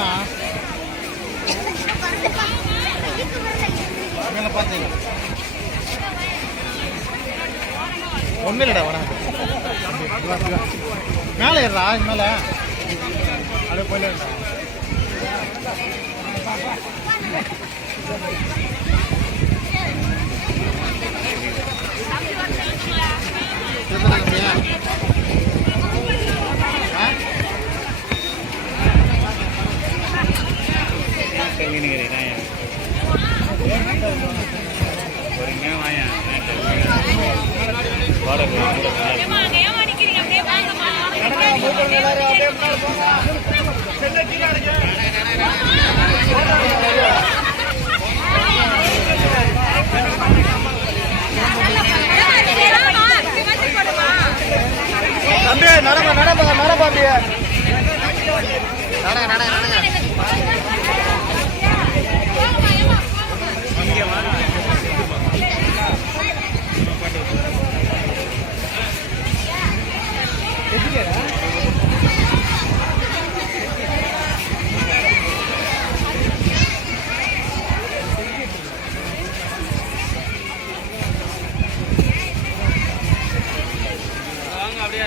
வாங்கண்ணா. அங்கே பார்த்தீங்க ஒன்றும் இல்லைடா வணக்கம். மேலே ஏறா இது மேலே அப்படியே போயிடா. தம்பி நடப்பா நடப்பா நடப்பா அப்படியே நட நட நட. அப்படியே